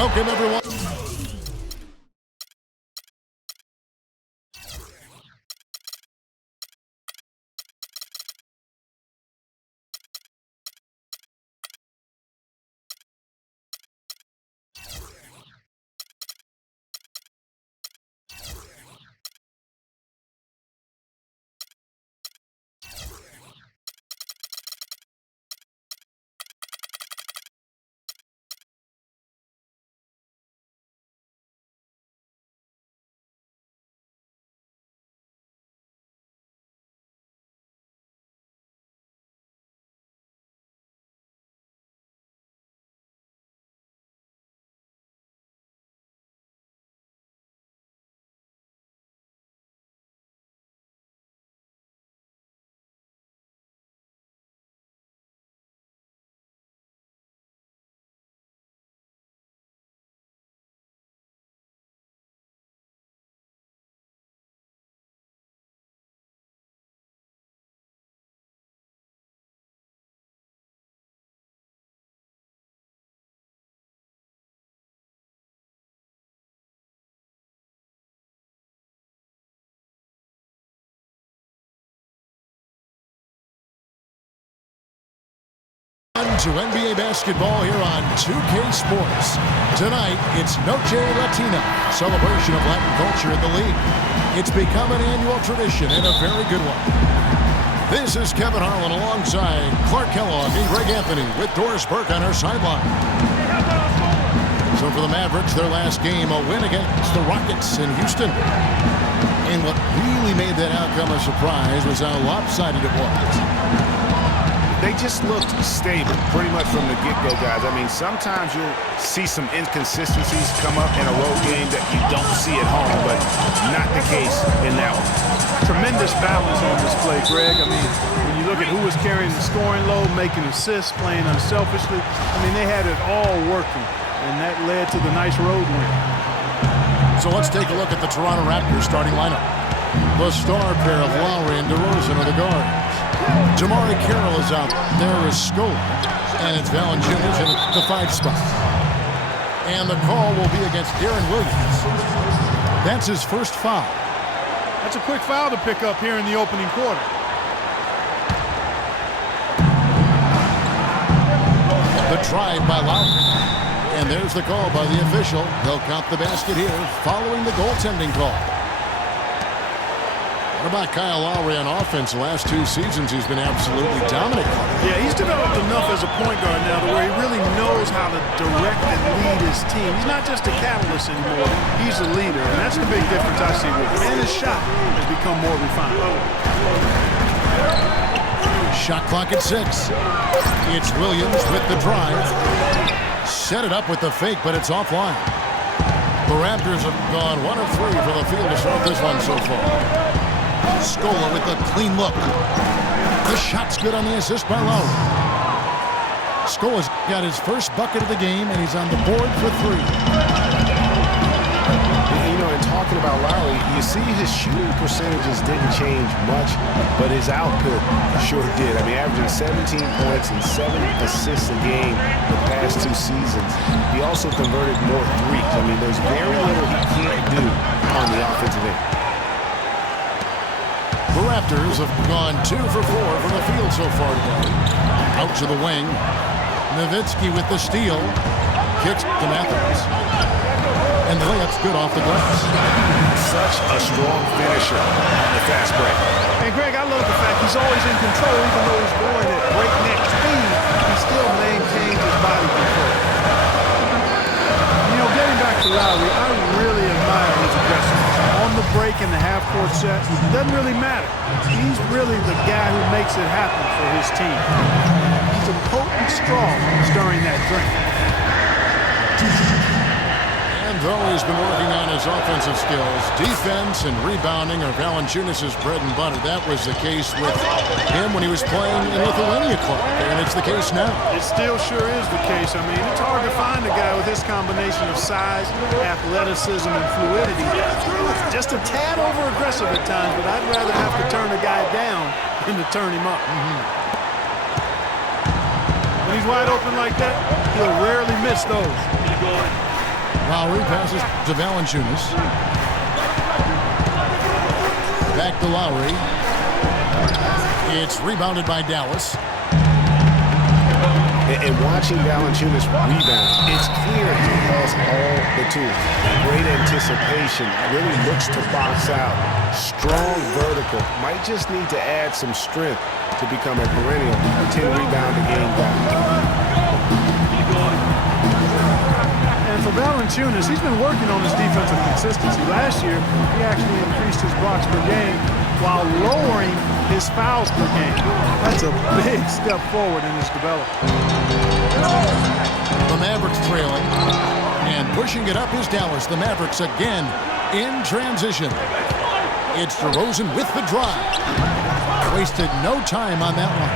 Welcome, everyone. To NBA basketball here on 2K Sports. Tonight, it's Noche Latina, celebration of Latin culture in the league. It's become an annual tradition and a very good one. This is Kevin Harlan alongside Clark Kellogg and Greg Anthony with Doris Burke on our sideline. So for the Mavericks, their last game, a win against the Rockets in Houston. And what really made that outcome a surprise was how lopsided it was. They just looked stable pretty much from the get-go, guys. I mean, sometimes you'll see some inconsistencies come up in a road game that you don't see at home, but not the case in that one. Tremendous balance on display, Greg. I mean, when you look at who was carrying the scoring load, making assists, playing unselfishly, I mean, they had it all working, and that led to the nice road win. So let's take a look at the Toronto Raptors starting lineup. The star pair of Lowry and DeRozan are the guards. Jamari Carroll is out. There is Scola. And it's Valanciunas in the 5 spot. And the call will be against Darren Williams. That's his first foul. That's a quick foul to pick up here in the opening quarter. The drive by Lowry. And there's the call by the official. They'll count the basket here following the goaltending call. What about Kyle Lowry on offense? The last 2 seasons, he's been absolutely dominant. Yeah, he's developed enough as a point guard now to where he really knows how to direct and lead his team. He's not just a catalyst anymore. He's a leader, and that's the big difference I see with him. And his shot has become more refined. Shot clock at 6. It's Williams with the drive. Set it up with the fake, but it's offline. The Raptors have gone 1 of 3 from the field to start this one so far. Scola with the clean look. The shot's good on the assist by Lowry. Scola's got his first bucket of the game, and he's on the board for 3. You know, in talking about Lowry, you see his shooting percentages didn't change much, but his output sure did. I mean, averaging 17 points and 7 assists a game the past 2 seasons. He also converted more threes. I mean, there's very little he can't do on the offensive end. The Raptors have gone 2 for 4 from the field so far today. Out to the wing. Nowitzki with the steal. Kicks to Matthews. And the layup's good off the glass. Such a strong finisher on the fast break. And Greg, I love the fact he's always in control. Even though he's going at breakneck speed, he still maintains his body control. You know, getting back to Lowry, I really admire his aggressiveness. On the break in the half-court set, it doesn't really matter. He's really the guy who makes it happen for his team. He's a potent straw stirring that drink. And though he's been working on his offensive skills, defense and rebounding are Valanciunas' bread and butter. That was the case with him when he was playing in Lithuania Club, and it's the case now. It still sure is the case. I mean, it's hard to find a guy with this combination of size, athleticism, and fluidity. Just a tad over-aggressive at times, but I'd rather have to turn a guy down than to turn him up. When he's wide open like that, he'll rarely miss those. Lowry passes to Valanciunas. Back to Lowry. It's rebounded by Dallas. And watching Valanciunas rebound, it's clear he has all the tools. Great anticipation, really looks to box out. Strong vertical, might just need to add some strength to become a perennial 10-rebound-a-game guy. And for Valanciunas, he's been working on his defensive consistency. Last year, he actually increased his blocks per game while lowering his fouls per game. That's a big step forward in his development. The Mavericks trailing, and pushing it up is Dallas. The Mavericks again in transition. It's DeRozan with the drive. Wasted no time on that one.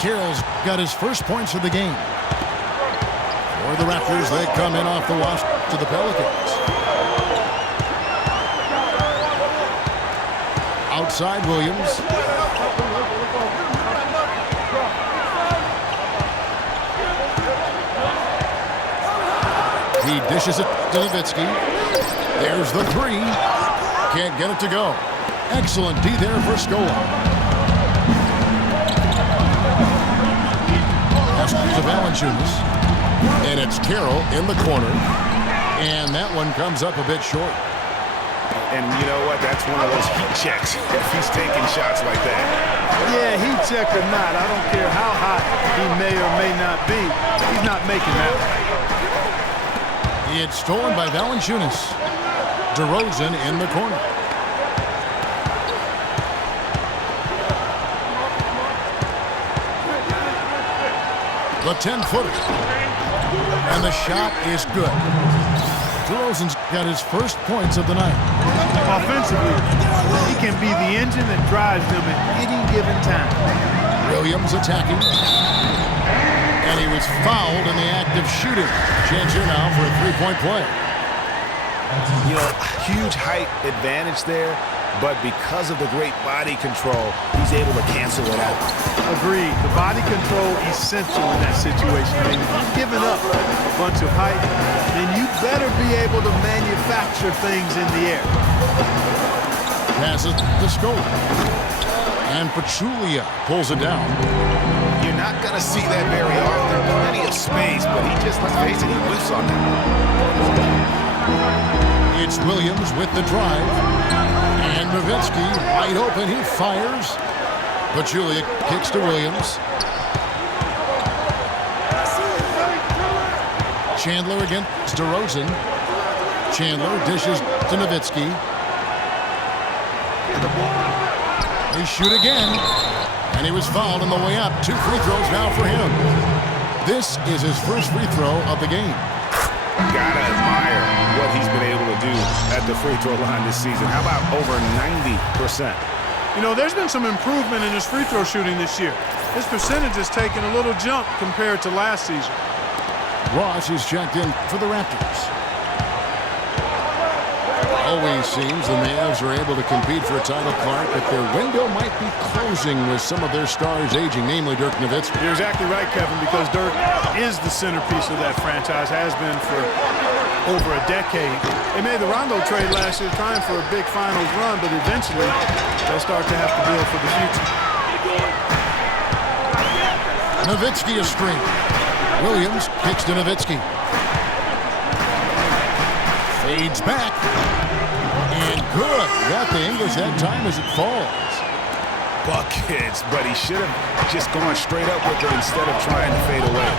Carroll's got his first points of the game. For the Raptors, they come in off the wash to the Pelicans. Outside Williams. He dishes it to Nowitzki. There's the three. Can't get it to go. Excellent D there for Scola. Pass to Valanciunas. And it's Carroll in the corner. And that one comes up a bit short. And you know what? That's one of those heat checks if he's taking shots like that. Yeah, heat check or not, I don't care how hot he may or may not be. He's not making that. It's stolen by Valanciunas. DeRozan in the corner. The 10-footer. And the shot is good. DeRozan's got his first points of the night. Offensively, he can be the engine that drives them at any given time. Williams attacking. And he was fouled in the act of shooting. Chance here now for a three-point play. You know, huge height advantage there, but because of the great body control, he's able to cancel it out. Agreed. The body control essential in that situation. I mean, if you're giving up a bunch of height, then you better be able to manufacture things in the air. Passes to Scola. And Pachulia pulls it down. You're not going to see that very often. Plenty of space, but he just, let's face it, he whiffs on that. It's Williams with the drive. And Nowitzki wide open. He fires. Pachulia kicks to Williams. Chandler against DeRozan. Chandler dishes to Nowitzki. They shoot again. And he was fouled on the way up. 2 free throws now for him. This is his first free throw of the game. Gotta admire what he's been able to do at the free throw line this season. How about over 90%? You know, there's been some improvement in his free throw shooting this year. His percentage has taken a little jump compared to last season. Ross is checked in for the Raptors. Always seems the Mavs are able to compete for a title, Clark, but their window might be closing with some of their stars aging, namely Dirk Nowitzki. You're exactly right, Kevin, because Dirk is the centerpiece of that franchise, has been for over a decade. They made the Rondo trade last year trying for a big finals run, but eventually they'll start to have to build for the future. Nowitzki a screen. Williams kicks to Nowitzki. Fades back. And good. Got the English that time as it falls. Buckets, but he should have just gone straight up with it instead of trying to fade away.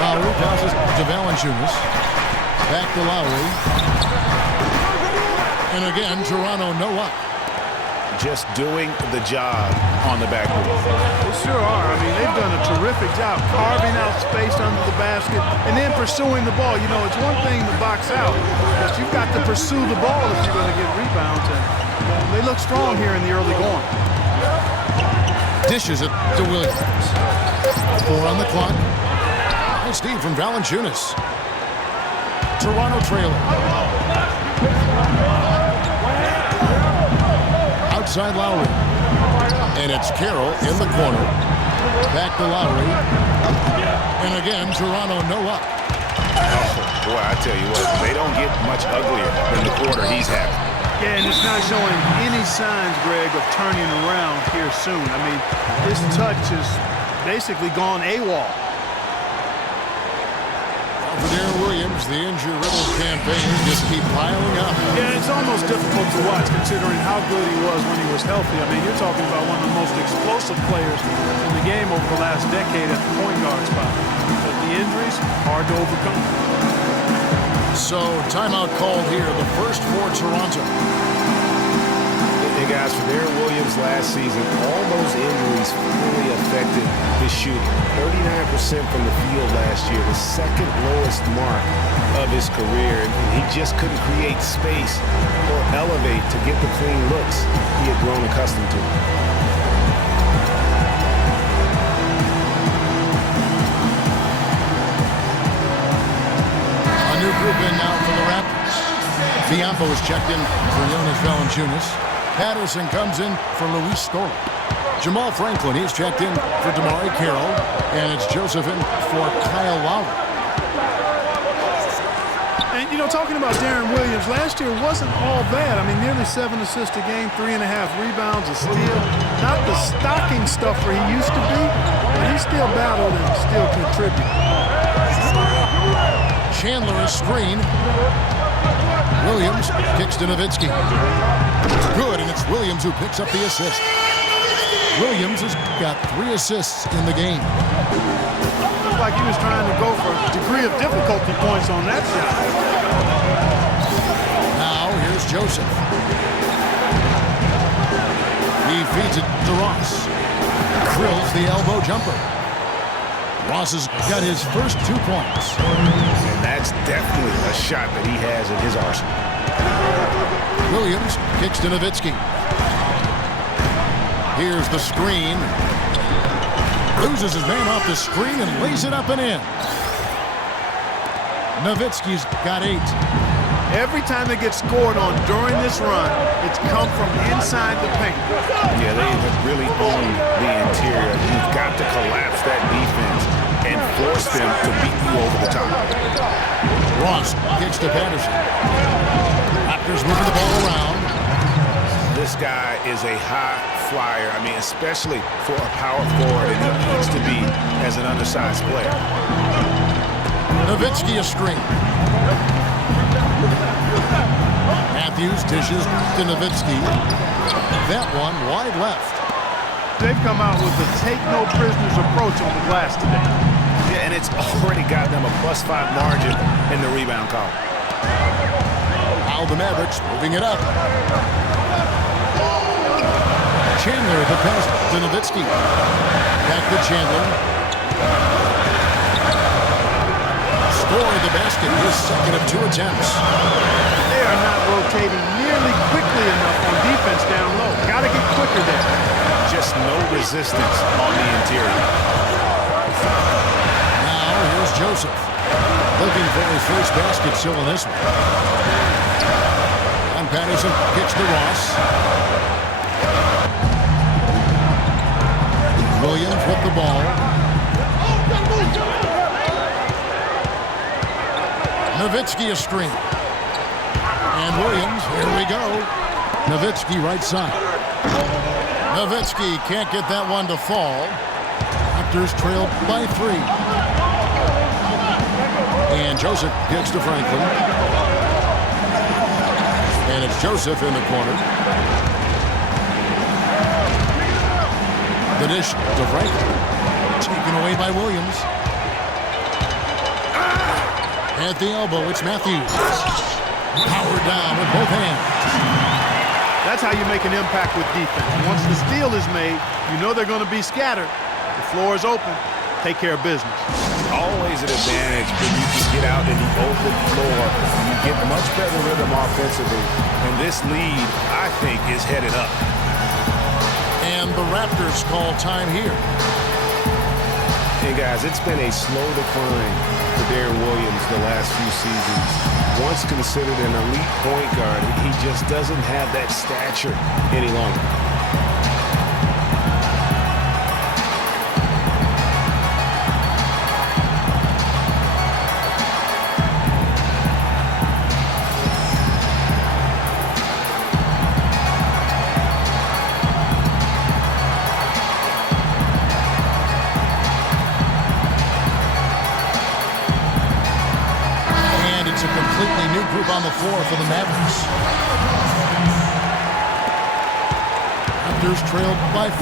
Lowry passes to Valanciunas. Back to Lowry. And again, Toronto no up. Just doing the job on the backboard. They sure are. I mean, they've done a terrific job carving out space under the basket and then pursuing the ball. You know, it's one thing to box out, but you've got to pursue the ball if you're going to get rebounds. And they look strong here in the early going. Dishes it to Williams. 4 on the clock. Nice steal from Valanciunas. Toronto trailing. Outside Lowry. And it's Carroll in the corner. Back to Lowry. And again, Toronto no up. Oh, boy, I tell you what, they don't get much uglier than the quarter he's having. Yeah, and it's not showing any signs, Greg, of turning around here soon. I mean, his touch has basically gone AWOL. For Darren Williams, the injury-riddled campaign just keep piling up. Yeah, it's almost difficult to watch considering how good he was when he was healthy. I mean, you're talking about one of the most explosive players in the game over the last decade at the point guard spot. But the injuries, hard to overcome. So, timeout called here, the first for Toronto. Hey guys, for Darren Williams last season, all those injuries fully affected his shooting. 39% from the field last year, the second lowest mark of his career. And he just couldn't create space or elevate to get the clean looks he had grown accustomed to. A new group in now for the Raptors. Bianco is checked in for Jonas Valanciunas. Patterson comes in for Luis Scola. Jamal Franklin, he's checked in for DeMarre Carroll. And it's Joseph in for Kyle Lowry. And, you know, talking about Darren Williams, last year wasn't all bad. I mean, nearly 7 assists a game, 3.5 rebounds, a steal. Not the stocking stuffer he used to be, but he still battled and still contributed. Chandler is screen. Williams kicks to Nowitzki. It's good, and it's Williams who picks up the assist. Williams has got 3 assists in the game. Looked like he was trying to go for a degree of difficulty points on that shot. Now, here's Joseph. He feeds it to Ross. Drills the elbow jumper. Ross has got his first 2 points. And that's definitely a shot that he has in his arsenal. Williams kicks to Nowitzki. Here's the screen. Loses his man off the screen and lays it up and in. Nowitzki's got 8. Every time they get scored on during this run, it's come from inside the paint. Yeah, they have really owned the interior. You've got to collapse that defense and force them to beat you over the top. Ross kicks to Patterson. Raptors moving the ball around. This guy is a high flyer. I mean, especially for a power forward, and he needs to be as an undersized player. Nowitzki a screen. Matthews dishes to Nowitzki. That one wide left. They've come out with the take no prisoners approach on the glass today. Yeah, and it's already got them a +5 margin in the rebound column. Now the Mavericks moving it up. Chandler the pass to Nowitzki. Back to Chandler. Score the basket, his second of 2 attempts. They are not rotating nearly quickly enough on defense down low. Got to get quicker there. Just no resistance on the interior. Now here's Joseph. Looking for his first basket still in this one. And Patterson kicks to Ross. Williams with the ball. Nowitzki a screen. And Williams, here we go. Nowitzki right side. Nowitzki can't get that one to fall. Raptors trailed by 3. And Joseph kicks to Franklin. And it's Joseph in the corner. The dish to Franklin. Taken away by Williams. At the elbow, it's Matthews. Powered down with both hands. That's how you make an impact with defense. Once the steal is made, you know they're going to be scattered. The floor is open. Take care of business. Always an advantage when you can get out in the open floor. You get much better rhythm offensively. And this lead, I think, is headed up. And the Raptors call time here. Hey, guys, it's been a slow decline for Darren Williams the last few seasons. Once considered an elite point guard, he just doesn't have that stature any longer. completely new group on the floor for the Mavericks. Raptors trailed by 5.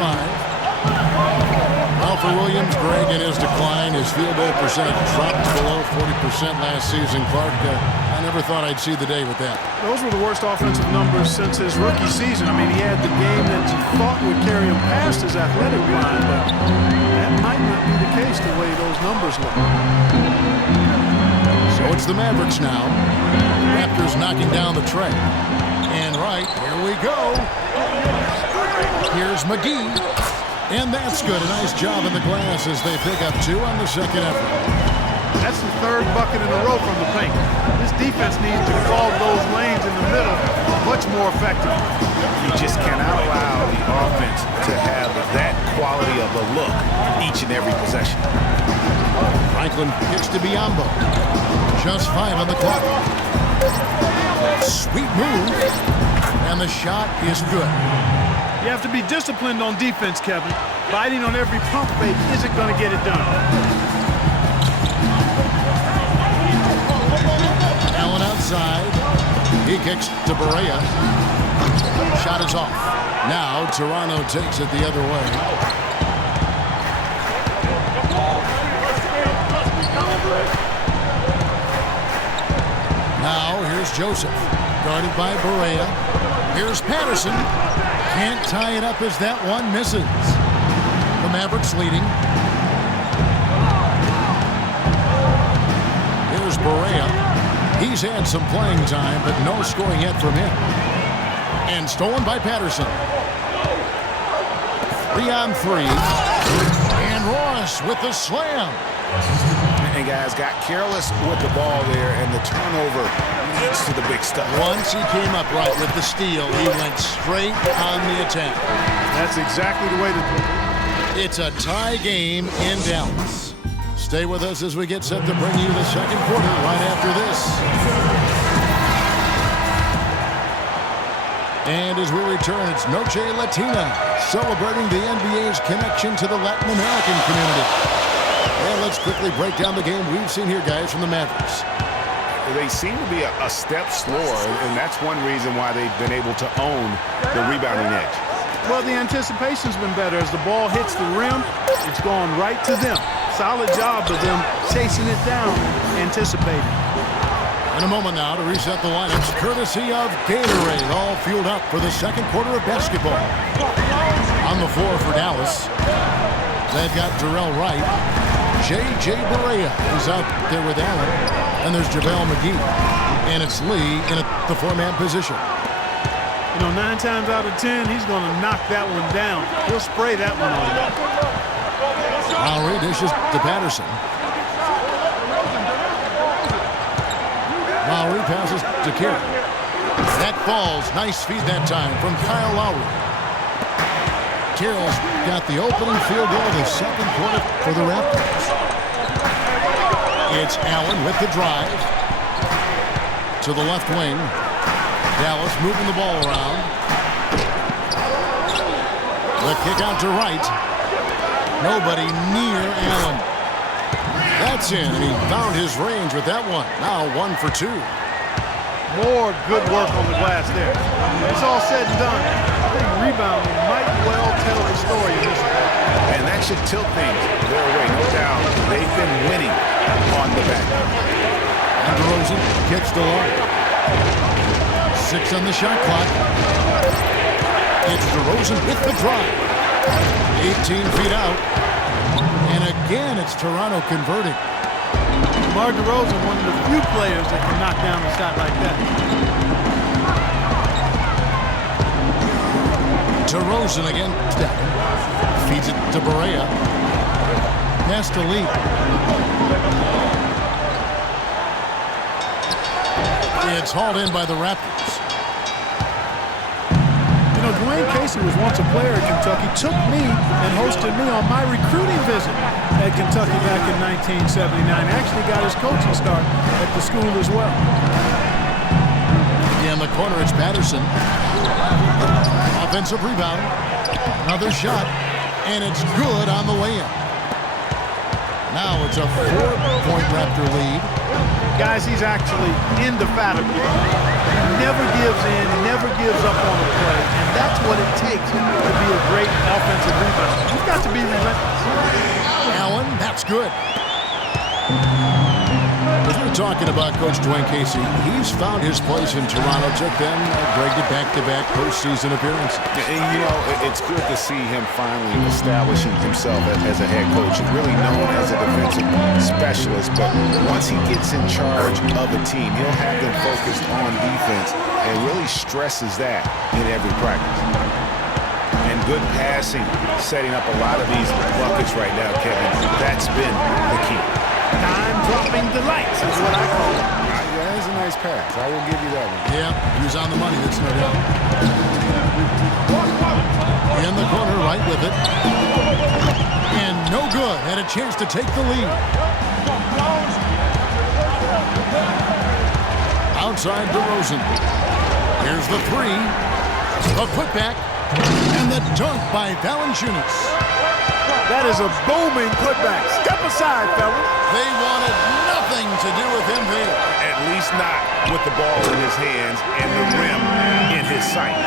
Well, for Williams, Greg, in his decline, his field goal percentage dropped below 40% last season. Clark, I never thought I'd see the day with that. Those were the worst offensive numbers since his rookie season. I mean, he had the game that you thought would carry him past his athletic line, but that might not be the case the way those numbers look. So it's the Mavericks now. Raptors knocking down the tray. And right, here we go. Here's McGee. And that's good. A nice job in the glass as they pick up 2 on the second effort. That's the 3rd bucket in a row from the paint. This defense needs to clog those lanes in the middle much more effectively. You just cannot allow the offense to have that quality of a look each and every possession. Franklin kicks to Biyombo. Just 5 on the clock. Sweet move. And the shot is good. You have to be disciplined on defense, Kevin. Biting on every pump fake isn't going to get it done. Allen outside. He kicks to Barea. Shot is off. Now Toronto takes it the other way. Now here's Joseph. Guarded by Barea. Here's Patterson. Can't tie it up as that one misses. The Mavericks leading. Here's Barea. He's had some playing time, but no scoring yet from him. And stolen by Patterson. 3-on-3. And Ross with the slam. And guys got careless with the ball there, and the turnover leads to the big stuff. Once he came up right with the steal, he went straight on the attack. That's exactly the way to do it. It's a tie game in Dallas. Stay with us as we get set to bring you the second quarter right after this. And as we return, it's Noche Latina, celebrating the NBA's connection to the Latin American community. And let's quickly break down the game we've seen here, guys, from the Mavericks. They seem to be a step slower, and that's one reason why they've been able to own the rebounding edge. Well, the anticipation's been better. As the ball hits the rim, it's going right to them. Solid job of them chasing it down, anticipating. In a moment now to reset the lineups, courtesy of Gatorade, all fueled up for the second quarter of basketball. On the floor for Dallas, they've got Jarrell Wright. J.J. Barea is out there with Allen. And there's JaVale McGee. And it's Lee in the 4-man position. You know, 9 times out of 10, he's going to knock that one down. He'll spray that one on you. Lowry dishes to Patterson. Lowry passes to Kerr. That falls. Nice feed that time from Kyle Lowry. Carroll's got the opening field goal of the second quarter for the Raptors. It's Allen with the drive to the left wing. Dallas moving the ball around. The kick out to Wright. Nobody near Allen. That's in, and he found his range with that one. Now 1 for 2. More good work on the glass there. It's all said and done. I think rebounding might well tell the story in this one. And that should tilt things their way, no doubt. They've been winning on the back. And DeRozan kicks to Lowry. 6 on the shot clock. It's DeRozan with the drive. 18 feet out. And again, it's Toronto converting. DeMar DeRozan, one of the few players that can knock down a shot like that. DeRozan again. Feeds it to Barea. Pass to Lee. It's hauled in by the Raptors. You know, Dwayne Casey was once a player at Kentucky, took me and hosted me on my recruiting visit at Kentucky back in 1979. Actually got his coaching start at the school as well. In the corner, it's Patterson. Offensive rebound. Another shot. And it's good on the way in. Now it's a 4-point Raptor lead. Guys, he's actually indefatigable. He never gives in, he never gives up on a play, and that's what it takes to be a great offensive rebounder. You've got to be relentless. Allen, that's good. As we're talking about Coach Dwayne Casey, he's found his place in Toronto, took them, dragged it back-to-back postseason appearances. And, you know, it's good to see him finally establishing himself as a head coach, really known as a defensive specialist. But once he gets in charge of a team, he'll have them focused on defense and really stresses that in every practice. And good passing, setting up a lot of these buckets right now, Kevin. That's been the key. Time-dropping delights is what I call it. That is a nice pass. I will give you that one. Yeah, he was on the money, that's no doubt. In the corner, right with it. And no good. Had a chance to take the lead. Outside DeRozan. Here's the three. The putback. And the dunk by Valanciunas. That is a booming putback. Step aside, fellas. They wanted nothing to do with him there. At least not with the ball in his hands and the rim in his sight.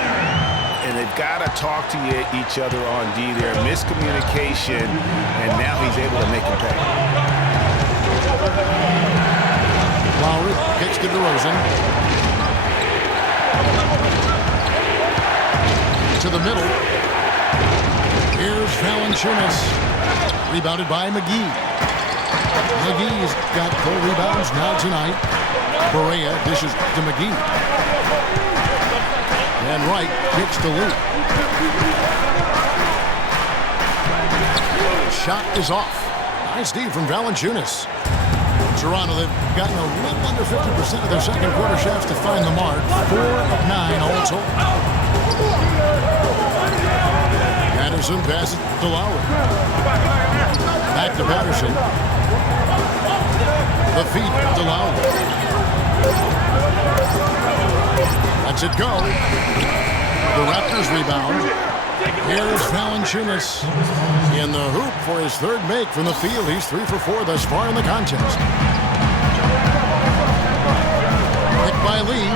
And they've got to talk to each other on D there. Miscommunication, and now he's able to make him pay. Lowry kicks to DeRozan. To the middle. Here's Valanciunas. Rebounded by McGee. McGee's got 4 rebounds now tonight. Barea dishes to McGee. And Wright kicks to Lee. Shot is off. Nice D from Valanciunas. Toronto, they've gotten a little under 50% of their second quarter shots to find the mark. 4 of 9 all told. Patterson passes to Lowry. Back to Patterson. The feed to Lowry. Lets it go. The Raptors rebound. Here's Valanciunas in the hoop for his third make from the field. He's 3 for 4 thus far in the contest. Picked by Lee.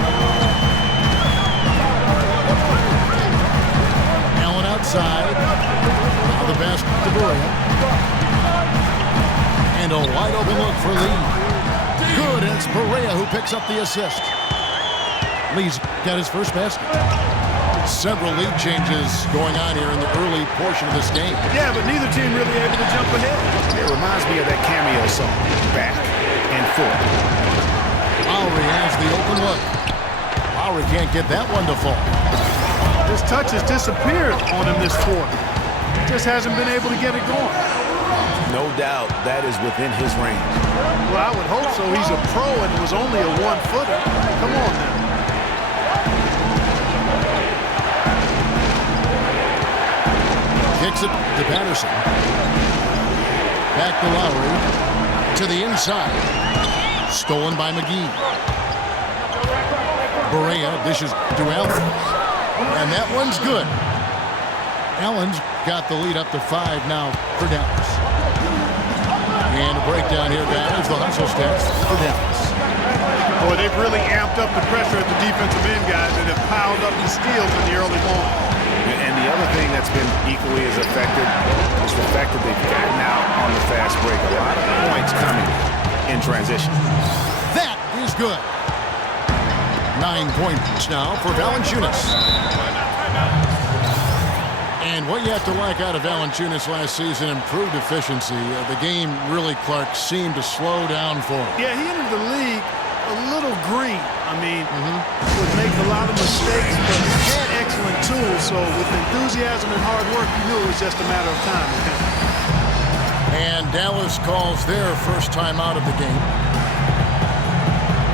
Allen outside. Now the pass to Barea. And a wide open look for Lee. Good. It's Barea who picks up the assist. Lee's got his first basket. Several lead changes going on here in the early portion of this game. Yeah, but neither team really able to jump ahead. It reminds me of that cameo song, Back and Forth. Lowry has the open look. Lowry can't get that one to fall. His touch has disappeared on him this quarter. Just hasn't been able to get it going. No doubt that is within his range. Well, I would hope so. He's a pro and it was only a 1-footer. Come on now. Kicks it to Patterson. Back to Lowry. To the inside. Stolen by McGee. Barea dishes to Allen. And that one's good. Allen's got the lead up to 5 now for Dallas. And a breakdown here, guys. The hustle stats for Dallas. Boy, they've really amped up the pressure at the defensive end, guys, and have piled up the steals in the early going. And the other thing that's been equally as effective is the fact that they've gotten out on the fast break. A lot of points coming in transition. That is good. 9 points now for Valanciunas. And what you have to like out of Valanciunas last season, improved efficiency. The game really, Clark, seemed to slow down for him. Yeah, he entered the league a little green. I mean, would make a lot of mistakes, but had excellent tools. So with enthusiasm and hard work, you knew it was just a matter of time. And Dallas calls their first time out of the game.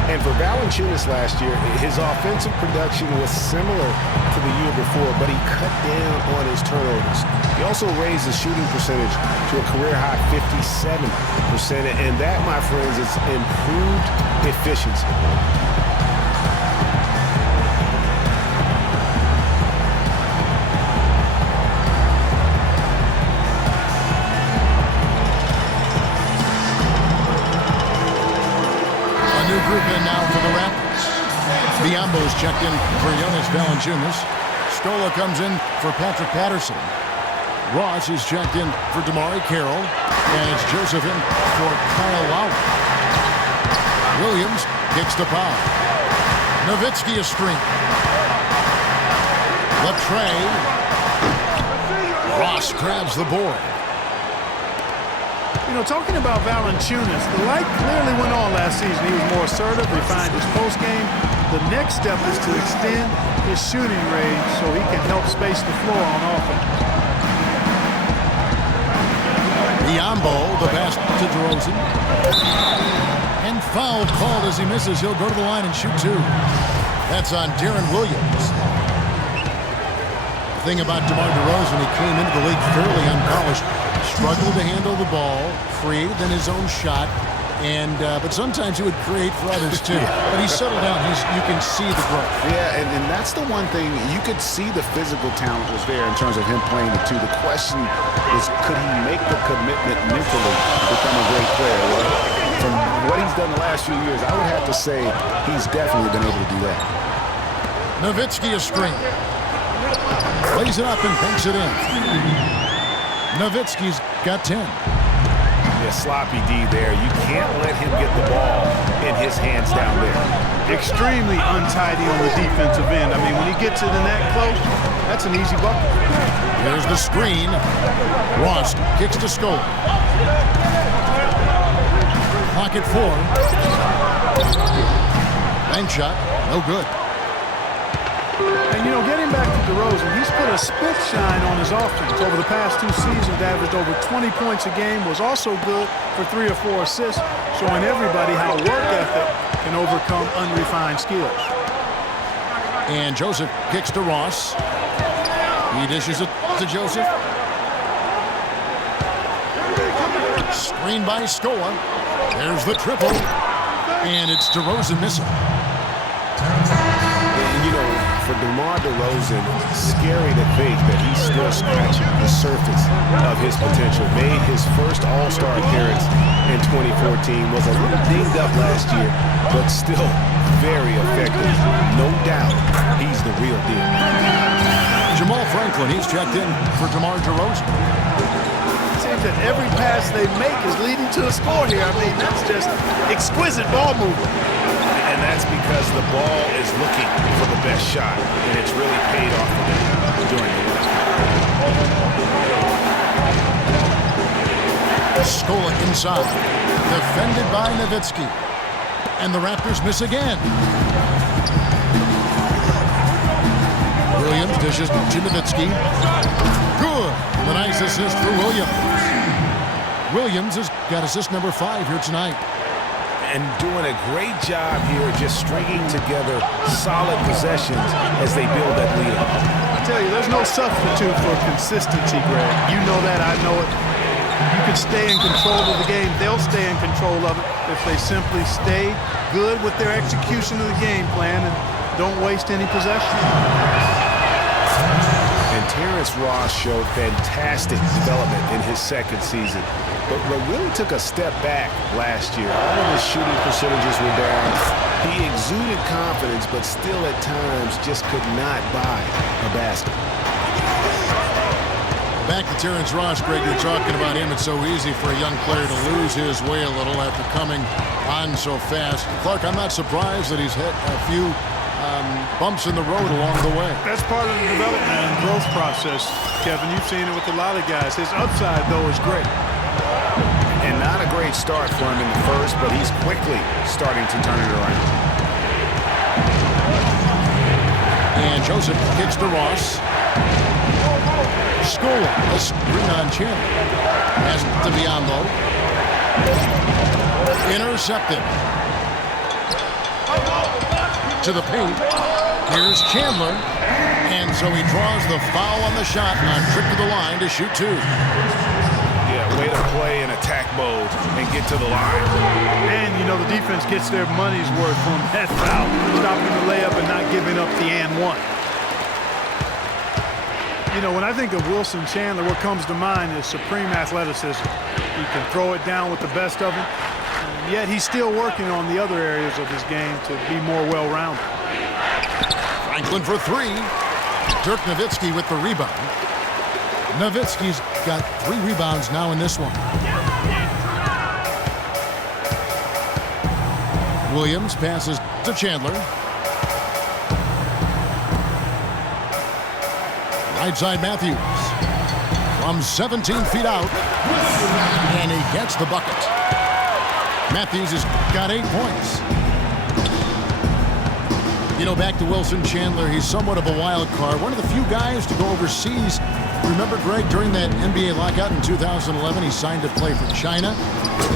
And for Valanciunas last year, his offensive production was similar to the year before, but he cut down on his turnovers. He also raised his shooting percentage to a career-high 57%, and that, my friends, is improved efficiency. group in now for the Raptors. Biombo's checked in for Jonas Valanciunas. Scola comes in for Patrick Patterson. Ross is checked in for Damari Carroll. And it's Joseph in for Kyle Lowry. Williams kicks to foul. Nowitzki a screen. Latrey. Ross grabs the board. You know, talking about Valanciunas, the light clearly went on last season. He was more assertive, refined his postgame. The next step is to extend his shooting range so he can help space the floor on offense. Biombo, the pass to DeRozan. And foul called as he misses. He'll go to the line and shoot two. That's on Darren Williams. The thing about DeMar DeRozan, he came into the league fairly unpolished. Struggled to handle the ball, freer than his own shot, and but sometimes he would create for others too. But he's settled down. You can see the growth. Yeah, and that's the one thing. You could see the physical talent was there in terms of him playing the two. The question is, could he make the commitment mentally to become a great player? Well, from what he's done the last few years, I would have to say he's definitely been able to do that. Nowitzki a screen. Lays it up and banks it in. Nowitzki's got 10. Yeah, sloppy D there. You can't let him get the ball in his hands down there. Extremely untidy on the defensive end. I mean, when he gets it in that close, that's an easy bucket. There's the screen. Ross kicks to Scola. Clock at 4. Bank shot, no good. And, you know, getting back to DeRozan, he's put a spit shine on his offense. Over the past 2 seasons, averaged over 20 points a game, was also good for 3 or 4 assists, showing everybody how work ethic can overcome unrefined skills. And Joseph kicks to Ross. He dishes it to Joseph. Screen by Scola. There's the triple. And it's DeRozan missing. You know, for DeMar DeRozan, scary to think that he's still scratching the surface of his potential. Made his first All-Star appearance in 2014. Was a little dinged up last year, but still very effective. No doubt he's the real deal. Jamal Franklin, he's checked in for DeMar DeRozan. It seems that every pass they make is leading to a score here. I mean, that's just exquisite ball movement. And that's because the ball is looking for the best shot, and it's really paid off for them during the run. Scola inside, defended by Nowitzki. And the Raptors miss again. Williams dishes to Nowitzki. Good. The nice assist for Williams. Williams has got assist number 5 here tonight. And doing a great job here just stringing together solid possessions as they build that lead up. I tell you, there's no substitute for consistency, Greg. You know that, I know it. You can stay in control of the game. They'll stay in control of it if they simply stay good with their execution of the game plan and don't waste any possession. And Terrence Ross showed fantastic development in his second season, but really took a step back last year. All of his shooting percentages were down. He exuded confidence, but still at times just could not buy a basket. Back to Terrence Ross, Greg, you're talking about him. It's so easy for a young player to lose his way a little after coming on so fast. Clark, I'm not surprised that he's hit a few bumps in the road along the way. That's part of the development and growth process, Kevin. You've seen it with a lot of guys. His upside, though, is great. And not a great start for him in the first, but he's quickly starting to turn it around. And Joseph kicks to Ross. Scola, a screen on Chandler. Pass to Biombo. Intercepted. To the paint. Here's Chandler. And so he draws the foul on the shot on trip to the line to shoot 2. Yeah, way to play in attack mode and get to the line. And, you know, the defense gets their money's worth from that foul. Stopping the layup and not giving up the and one. You know, when I think of Wilson Chandler, what comes to mind is supreme athleticism. He can throw it down with the best of them. yet he's still working on the other areas of his game to be more well-rounded. Franklin for three. Dirk Nowitzki with the rebound. Nowitzki's got 3 rebounds now in this one. Williams passes to Chandler. Right side Matthews. From 17 feet out. And he gets the bucket. Matthews has got 8 points. You know, back to Wilson Chandler, he's somewhat of a wild card. One of the few guys to go overseas. Remember, Greg, during that NBA lockout in 2011, he signed to play for China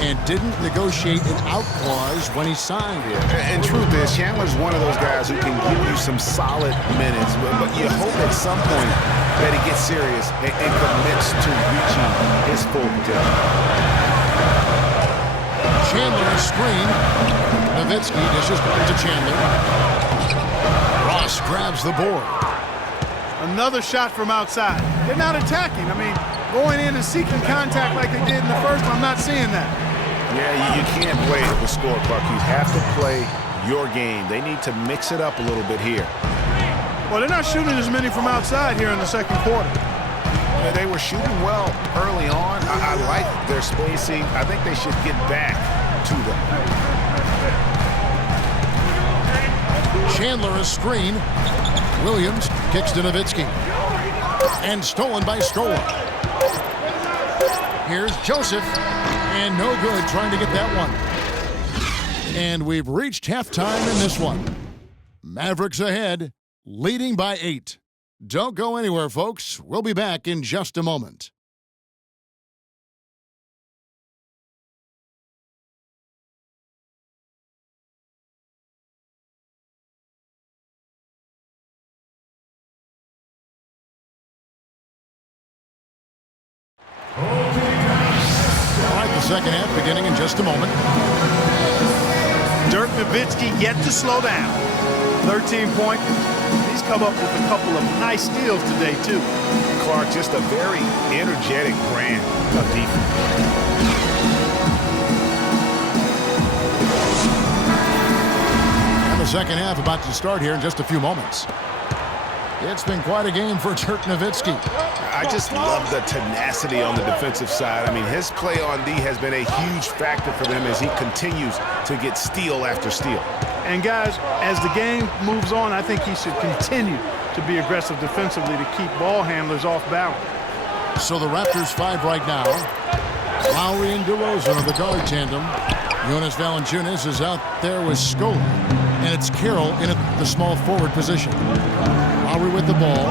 and didn't negotiate an out clause when he signed. Yeah. And truth is, Chandler's one of those guys who can give you some solid minutes, but you hope at some point that he gets serious and commits to reaching his full potential. Chandler is screened. Nowitzki dishes to Chandler. Ross grabs the board. Another shot from outside. They're not attacking. I mean, going in and seeking contact like they did in the first, I'm not seeing that. Yeah, you can't play the score, Buck. You have to play your game. They need to mix it up a little bit here. Well, they're not shooting as many from outside here in the second quarter. Yeah, they were shooting well early on. I like their spacing. I think they should get back to them. Chandler is screened. Williams kicks to Nowitzki. And stolen by Scola. Here's Joseph. And no good trying to get that one. And we've reached halftime in this one. Mavericks ahead, leading by 8. Don't go anywhere, folks. We'll be back in just a moment. All right, the second half beginning in just a moment. Dirk Nowitzki yet to slow down. 13 points. He's come up with a couple of nice steals today, too. Clark, just a very energetic brand of defense. And the second half about to start here in just a few moments. It's been quite a game for Dirk Nowitzki. I just love the tenacity on the defensive side. I mean, his play on D has been a huge factor for them as he continues to get steal after steal. And guys, as the game moves on, I think he should continue to be aggressive defensively to keep ball handlers off balance. So the Raptors 5 right now. Lowry and DeRozan are the guard tandem. Jonas Valanciunas is out there with Scola. And it's Carroll in at the small forward position. Lowry with the ball.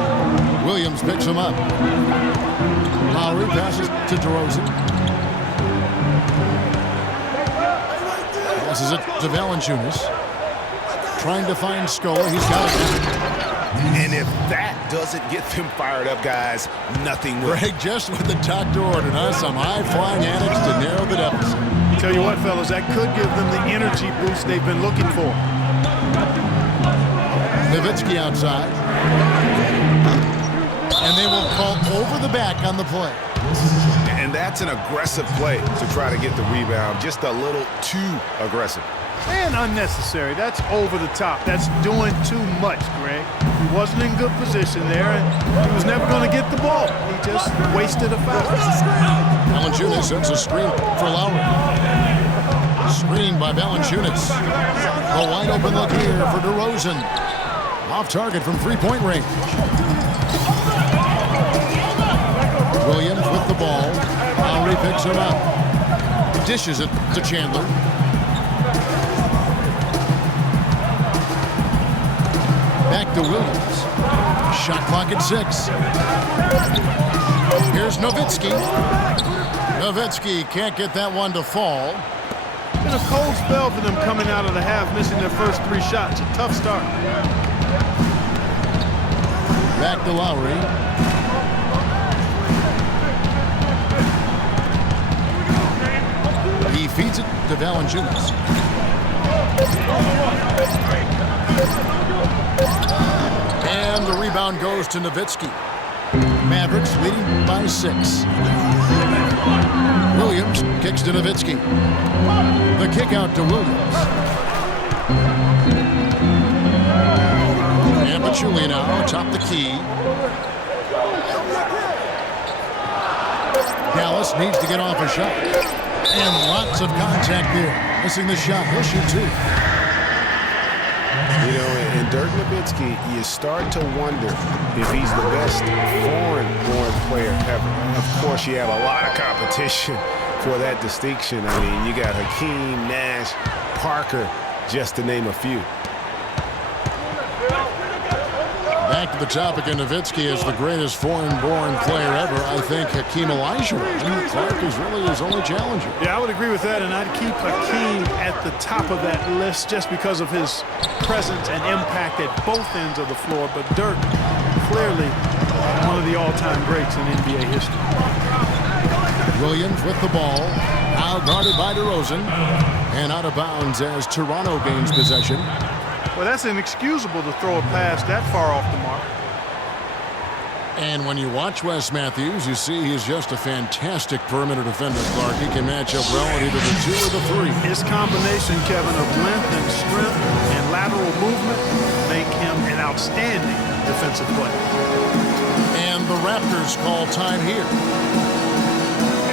Williams picks him up. Lowry passes to DeRozan. Passes it to Valanciunas. Trying to find Scola. He's got it. And if that doesn't get them fired up, guys, nothing will. Greg just with the doctor ordered us some high-flying antics to narrow the deficit. Tell you what, fellas, that could give them the energy boost they've been looking for. Nowitzki outside. And they will call over the back on the play. And that's an aggressive play to try to get the rebound. Just a little too aggressive. And unnecessary. That's over the top. That's doing too much, Greg. He wasn't in good position there, and he was never going to get the ball. He just wasted a foul. Valanciunas sets a screen for Lowry. Screen by Valanciunas. A wide open look here for DeRozan. Off target from three-point range. Williams with the ball. Lowry picks him up. Dishes it to Chandler. Back to Williams. Shot clock at 6. Here's Nowitzki. Nowitzki can't get that one to fall. Been a cold spell for them coming out of the half, missing their first 3 shots. A tough start. Back to Lowry. He feeds it to Valanciunas. And the rebound goes to Nowitzki. Mavericks leading by 6. Williams kicks to Nowitzki. The kick out to Williams. And Pachulia now atop the key. Dallas needs to get off a shot. And lots of contact there. Missing the shot. He'll shoot 2. You know, in Dirk Nowitzki, you start to wonder if he's the best foreign-born player ever. Of course, you have a lot of competition for that distinction. I mean, you got Hakeem, Nash, Parker, just to name a few. Back to the topic of Nowitzki as the greatest foreign-born player ever. I think Hakeem Olajuwon. Clark is really his only challenger. Yeah, I would agree with that, and I'd keep Hakeem at the top of that list just because of his presence and impact at both ends of the floor. But Dirk, clearly one of the all-time greats in NBA history. Williams with the ball. Now guarded by DeRozan. And out of bounds as Toronto gains possession. Well, that's inexcusable to throw a pass that far off the mark. And when you watch Wes Matthews, you see he's just a fantastic perimeter defender, Clark. He can match up well at either the 2 or the 3. His combination, Kevin, of length and strength and lateral movement make him an outstanding defensive player. And the Raptors call time here.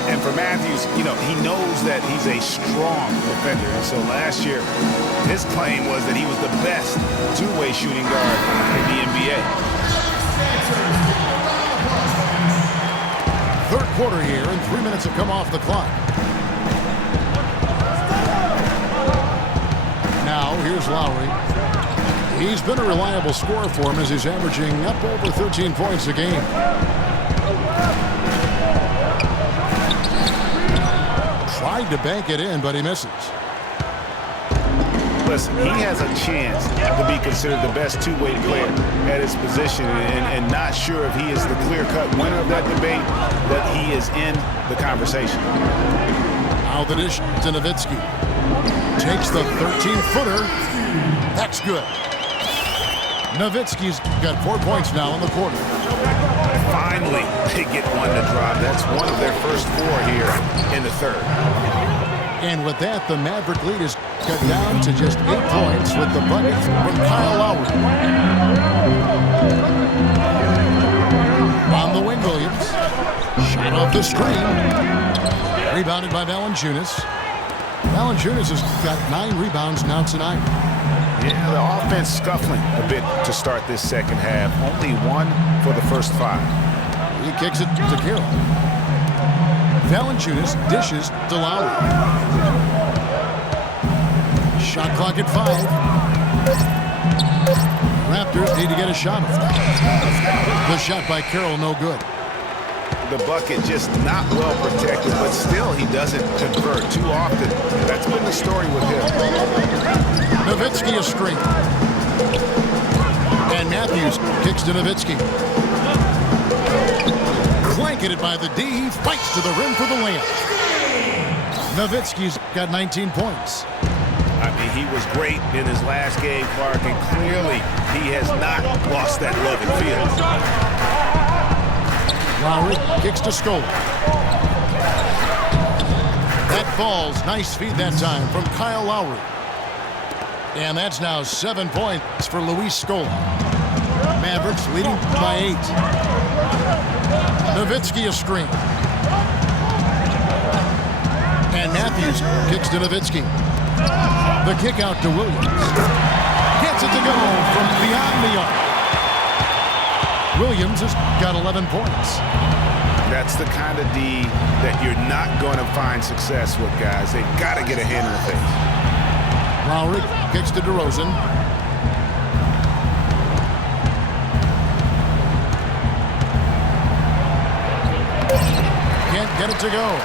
And for Matthews, you know, he knows that he's a strong defender. And so last year, his claim was that he was the best two-way shooting guard in the NBA. Third quarter here, and 3 minutes have come off the clock. Now, here's Lowry. He's been a reliable scorer for him as he's averaging up over 13 points a game. Tried to bank it in, but he misses. Listen, he has a chance to be considered the best two-way player at his position, and not sure if he is the clear-cut winner of that debate, but he is in the conversation. Now the dish to Nowitzki. Takes the 13-footer. That's good. Nowitzki's got 4 points now in the quarter. Finally, they get one to drop. That's one of their first 4 here in the third. And with that, the Maverick lead is cut down to just 8 points with the bucket from Kyle Lowry. On the wing, Williams. Shot off the screen. Rebounded by Valanciunas. Valanciunas has got 9 rebounds now tonight. Yeah, the offense scuffling a bit to start this second half. Only 1 for the first 5. He kicks it to Carroll. Valanciunas dishes to Lowry. Shot clock at 5. Raptors need to get a shot off. The shot by Carroll, no good. The bucket just not well protected, but still he doesn't convert too often. That's been the story with him. Nowitzki a screen. And Matthews kicks to Nowitzki. Blanketed by the D. He fights to the rim for the layup. Nowitzki's got 19 points. I mean, he was great in his last game, Clark, and clearly he has not lost that love and feel. Lowry kicks to Scola. That falls. Nice feed that time from Kyle Lowry. And that's now 7 points for Luis Scola. Mavericks leading by 8. Nowitzki a screen. And Matthews kicks to Nowitzki. The kick out to Williams. Gets it to go from beyond the arc. Williams has got 11 points. That's the kind of D that you're not going to find success with, guys. They've got to get a hand in the face. Lowry kicks to DeRozan. Can't get it to go.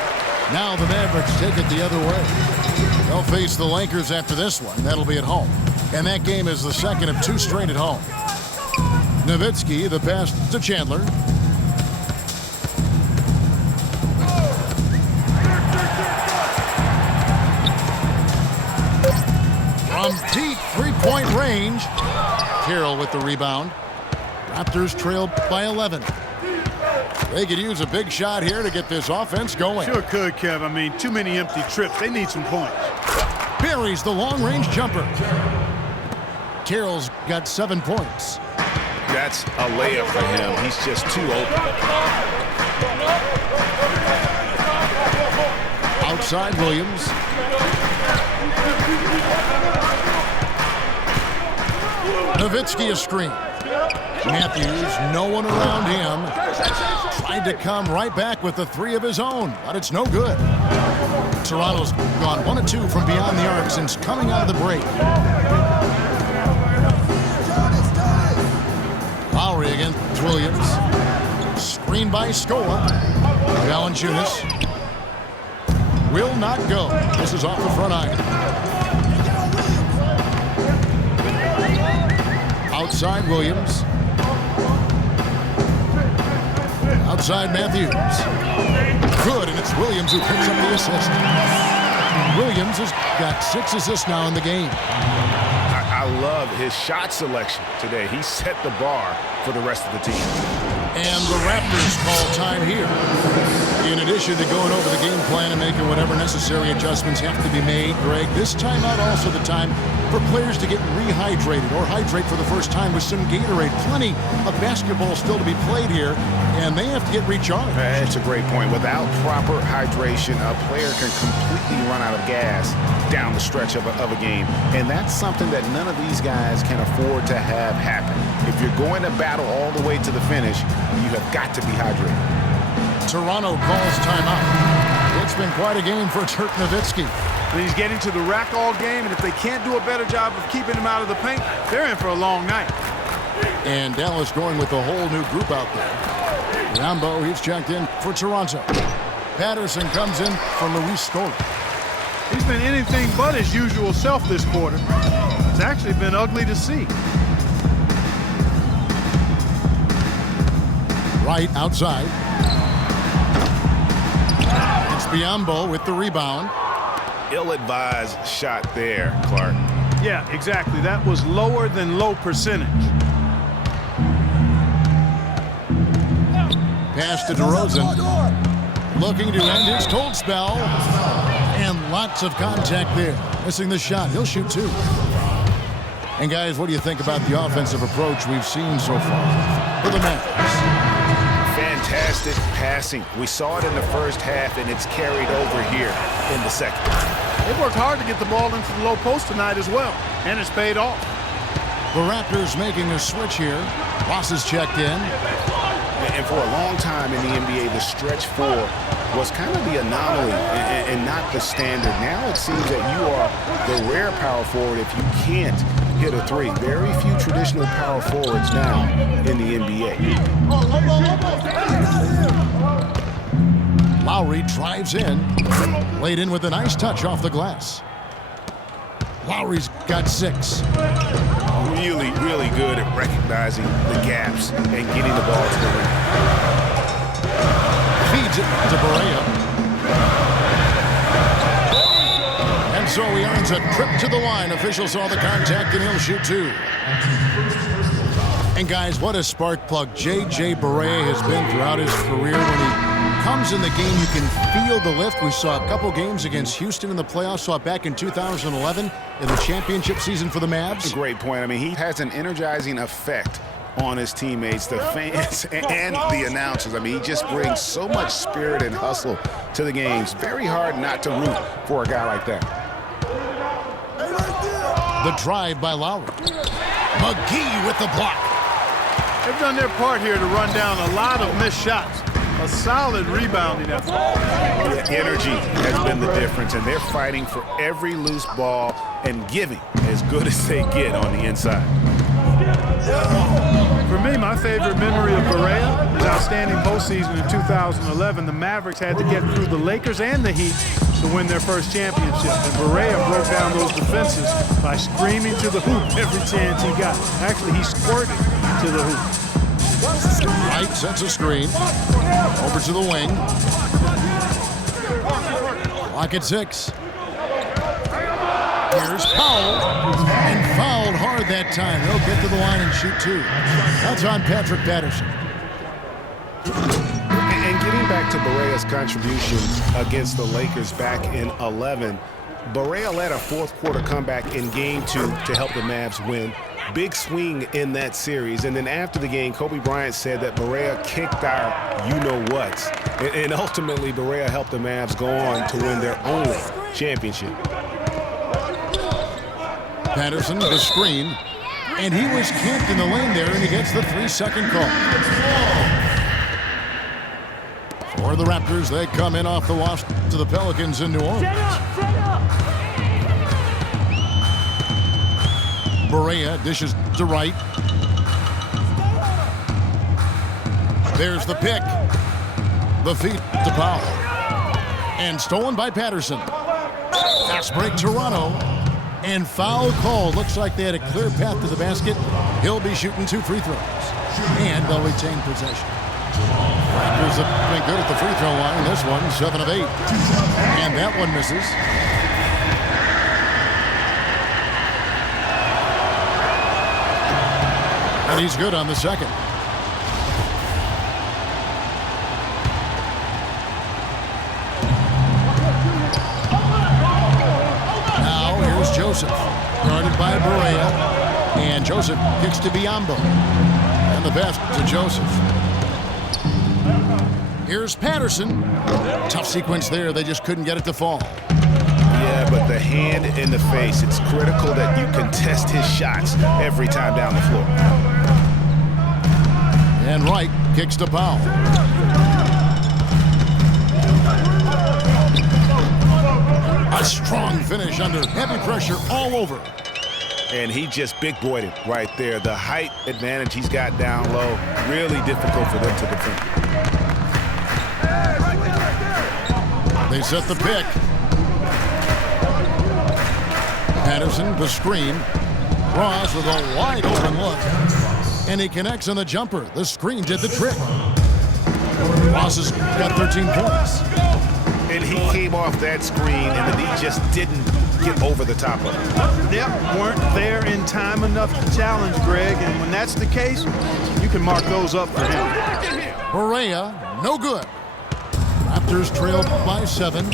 Now the Mavericks take it the other way. They'll face the Lakers after this one. That'll be at home. And that game is the second of 2 straight at home. Nowitzki, the pass to Chandler. From deep three-point range. Carroll with the rebound. Raptors trailed by 11. They could use a big shot here to get this offense going. Sure could, Kev. I mean, too many empty trips. They need some points. Buries the long-range jumper. Carroll's got 7 points. That's a layup for him. He's just too open. Outside Williams. Nowitzki a screen. Matthews, no one around him. Tried to come right back with the 3 of his own, but it's no good. Toronto's gone 1 of 2 from beyond the arc since coming out of the break. Lowry against Williams. Screen by Scola. Valanciunas will not go. This is off the front iron. Outside Williams. Outside Matthews. Good, and it's Williams who picks up the assist. Williams has got 6 assists now in the game. I love his shot selection today. He set the bar for the rest of the team. And the Raptors call time here. In addition to going over the game plan and making whatever necessary adjustments have to be made, Greg, this timeout also the time for players to get rehydrated or hydrate for the first time with some Gatorade. Plenty of basketball still to be played here, and they have to get recharged. That's a great point. Without proper hydration, a player can completely run out of gas down the stretch of a game. And that's something that none of these guys can afford to have happen. If you're going to battle all the way to the finish, you have got to be hydrated. Toronto calls timeout. It's been quite a game for Dirk Nowitzki. He's getting to the rack all game, and if they can't do a better job of keeping him out of the paint, they're in for a long night. And Dallas going with a whole new group out there. Rambo, he's checked in for Toronto. Patterson comes in for Luis Scola. He's been anything but his usual self this quarter. It's actually been ugly to see. Right outside. It's Biyombo with the rebound. Ill-advised shot there, Clark. Yeah, exactly. That was lower than low percentage. Pass to DeRozan. Looking to end his cold spell. And lots of contact there. Missing the shot. He'll shoot 2. And guys, what do you think about the offensive approach we've seen so far for the Mavericks? Fantastic passing. We saw it in the first half, and it's carried over here in the second. They worked hard to get the ball into the low post tonight as well, and it's paid off. The Raptors making a switch here. Ross is checked in. And for a long time in the NBA, the stretch 4 was kind of the anomaly and not the standard. Now it seems that you are the rare power forward if you can't hit a 3. Very few traditional power forwards now in the NBA. Lowry drives in. Laid in with a nice touch off the glass. Lowry's got 6. Really, really good at recognizing the gaps and getting the ball to the rim. Feeds it to Barea. And so he earns a trip to the line. Official saw the contact, and he'll shoot 2. And guys, what a spark plug J.J. Barea has been throughout his career. When he comes in the game, you can feel the lift. We saw a couple games against Houston in the playoffs. Saw it back in 2011 in the championship season for the Mavs. Great point. I mean, he has an energizing effect on his teammates, the fans, and the announcers. I mean, he just brings so much spirit and hustle to the games. Very hard not to root for a guy like that. The drive by Lowry. McGee with the block. They've done their part here to run down a lot of missed shots. A solid rebounding effort. The energy has been the difference, and they're fighting for every loose ball and giving as good as they get on the inside. For me, my favorite memory of Barea is outstanding postseason in 2011. The Mavericks had to get through the Lakers and the Heat to win their first championship. And Barea broke down those defenses by screaming to the hoop every chance he got. Actually, he squirted to the hoop. Right, sets a screen. Over to the wing. Clock at 6. Here's Powell. And fouled hard that time. He'll get to the line and shoot 2. That's on Patrick Patterson. back to Barea's contribution against the Lakers back in 11. Barea led a fourth-quarter comeback in Game 2 to help the Mavs win. Big swing in that series. And then after the game, Kobe Bryant said that Barea kicked our you-know-whats. And ultimately, Barea helped the Mavs go on to win their only championship. Patterson, the screen. And he was camped in the lane there, and he gets the 3-second call. For the Raptors, they come in off the loss to the Pelicans in New Orleans. Barea dishes to Wright. There's the pick. The feed to Powell. And stolen by Patterson. Fast break Toronto. And foul call. Looks like they had a clear path to the basket. He'll be shooting 2 free throws. And they'll retain possession. Raptors have been good at the free throw line. This one, 7 of 8. And that one misses. And he's good on the second. Now here's Joseph, guarded by Barea. And Joseph kicks to Biyombo. And the pass to Joseph. Here's Patterson. Tough sequence there. They just couldn't get it to fall. Yeah, but the hand in the face, it's critical that you contest his shots every time down the floor. And Wright kicks to Powell. A strong finish under heavy pressure all over. And he just big-boyed it right there. The height advantage he's got down low, really difficult for them to defend. They set the pick. Patterson, the screen. Ross with a wide open look. And he connects on the jumper. The screen did the trick. Ross has got 13 points. And he came off that screen, and then he just didn't get over the top of it. Yep, weren't there in time enough to challenge Greg, and when that's the case, you can mark those up for him. Barea, no good. Raptors trailed by 7.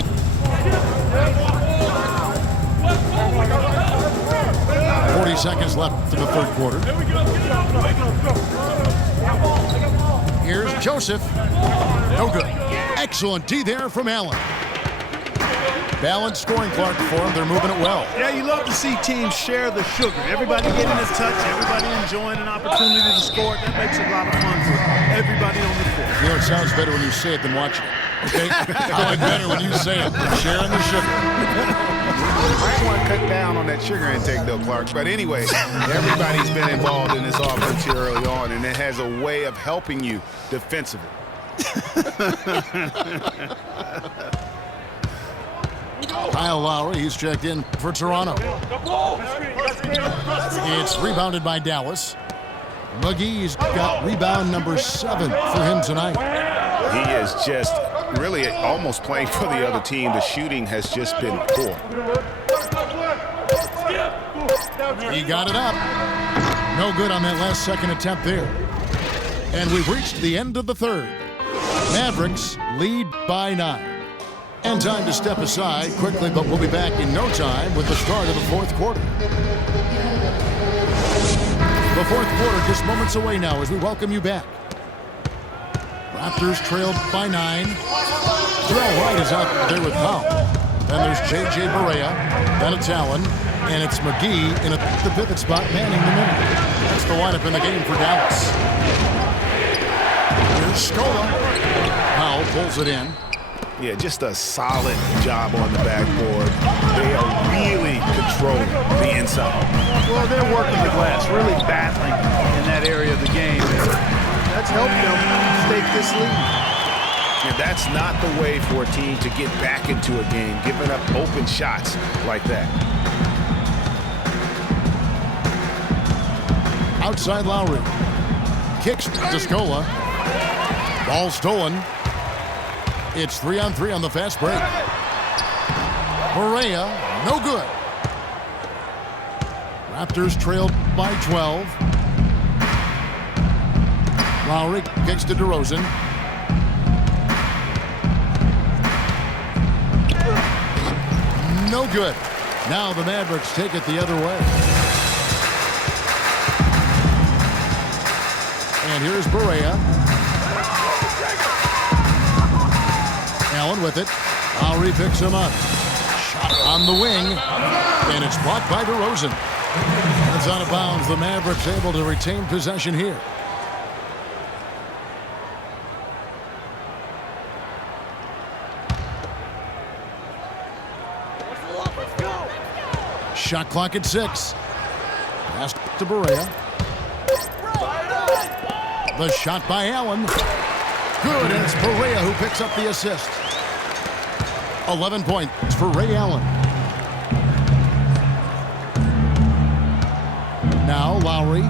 40 seconds left in the third quarter. Here's Joseph. No good. Excellent D there from Allen. Balanced scoring, Clark, for them. They're moving it well. Yeah, you love to see teams share the sugar. Everybody getting a touch, everybody enjoying an opportunity to score. That makes it a lot of fun for everybody on the court. You know, it sounds better when you say it than watching it. Okay? I like better when you say it. Sharing the sugar. Might want to cut down on that sugar intake, though, Clark. But anyway, everybody's been involved in this offense here early on, and it has a way of helping you defensively. Kyle Lowry, he's checked in for Toronto. It's rebounded by Dallas. McGee's got rebound number 7 for him tonight. He is just really almost playing for the other team. The shooting has just been poor. He got it up. No good on that last second attempt there. And we've reached the end of the third. Mavericks lead by 9. And time to step aside quickly, but we'll be back in no time with the start of the fourth quarter. The fourth quarter just moments away now as we welcome you back. Raptors trailed by 9. Terrell Wright is out there with Powell. Then there's J.J. Barea. Then it's Allen. And it's McGee in the pivot spot manning the middle. That's the lineup in the game for Dallas. Here's Scola. Powell pulls it in. Yeah, just a solid job on the backboard. They are really controlling the inside. Well, they're working the glass, really battling in that area of the game. That's helped them stake this lead. And that's not the way for a team to get back into a game, giving up open shots like that. Outside Lowry. Kicks to Scola. Ball stolen. It's 3-on-3 on the fast break. Barea, no good. Raptors trailed by 12. Lowry kicks to DeRozan. No good. Now the Mavericks take it the other way. And here's Barea. Allen with it. Lowry picks him up. Shot on the wing. And it's blocked by DeRozan. It's out of bounds. The Mavericks able to retain possession here. Shot clock at 6. Pass to Barea. The shot by Allen. Good, and it's Barea who picks up the assist. 11 points for Ray Allen. Now Lowry.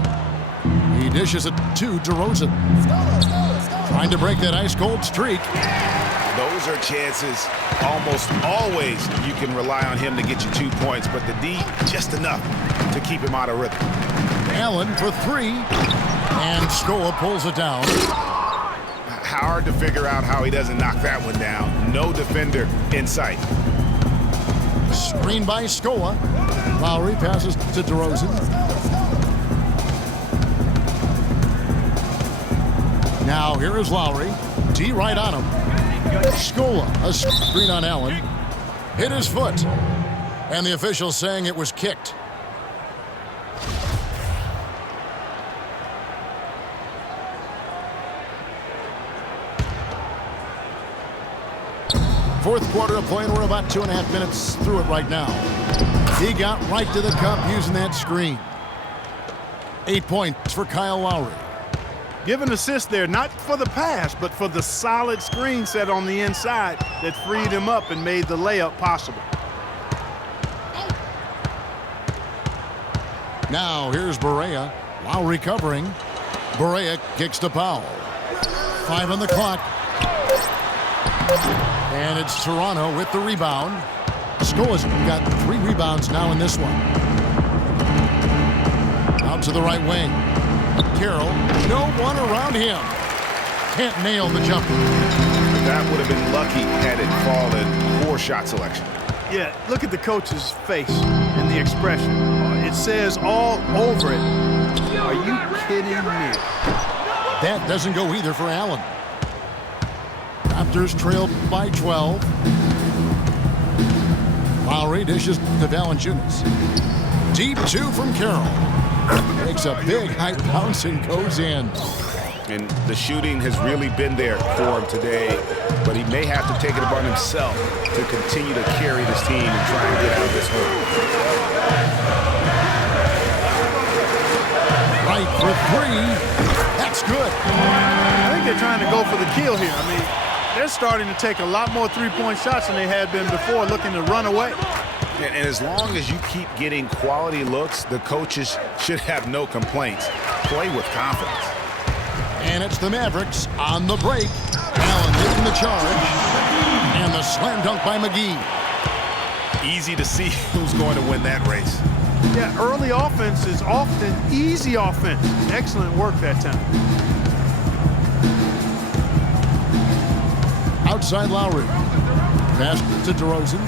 He dishes it to DeRozan. Trying to break that ice-cold streak. Those are chances. Almost always you can rely on him to get you 2 points, but the D, just enough to keep him out of rhythm. Allen for 3. And Scola pulls it down. Hard to figure out how he doesn't knock that one down. No defender in sight. Screen by Scola. Lowry passes to DeRozan. Now here is Lowry. D right on him. Scola, a screen on Allen. Hit his foot. And the official saying it was kicked. Fourth quarter of play, and we're about 2.5 minutes through it right now. He got right to the cup using that screen. 8 points for Kyle Lowry. Give an assist there, not for the pass, but for the solid screen set on the inside that freed him up and made the layup possible. Now here's Barea. Lowry covering. Barea kicks to Powell. 5 on the clock. And it's Toronto with the rebound. Scola's got 3 rebounds now in this one. Out to the right wing. Carroll, no one around him. Can't nail the jumper. That would have been lucky had it fallen. Poor shot selection. Yeah, look at the coach's face and the expression. It says all over it. Are you kidding me? That doesn't go either for Allen. Raptors trailed by 12. Lowry dishes to Valanciunas. Deep 2 from Carroll. Makes a big high bounce and goes in. And the shooting has really been there for him today, but he may have to take it upon himself to continue to carry this team and try and get out of this hole. Right for 3. That's good. I think they're trying to go for the kill here. I mean, they're starting to take a lot more three-point shots than they had been before, looking to run away. And as long as you keep getting quality looks, the coaches should have no complaints. Play with confidence. And it's the Mavericks on the break. Allen leading the charge. And the slam dunk by McGee. Easy to see who's going to win that race. Yeah, early offense is often easy offense. Excellent work that time. Outside Lowry. Pass to DeRozan.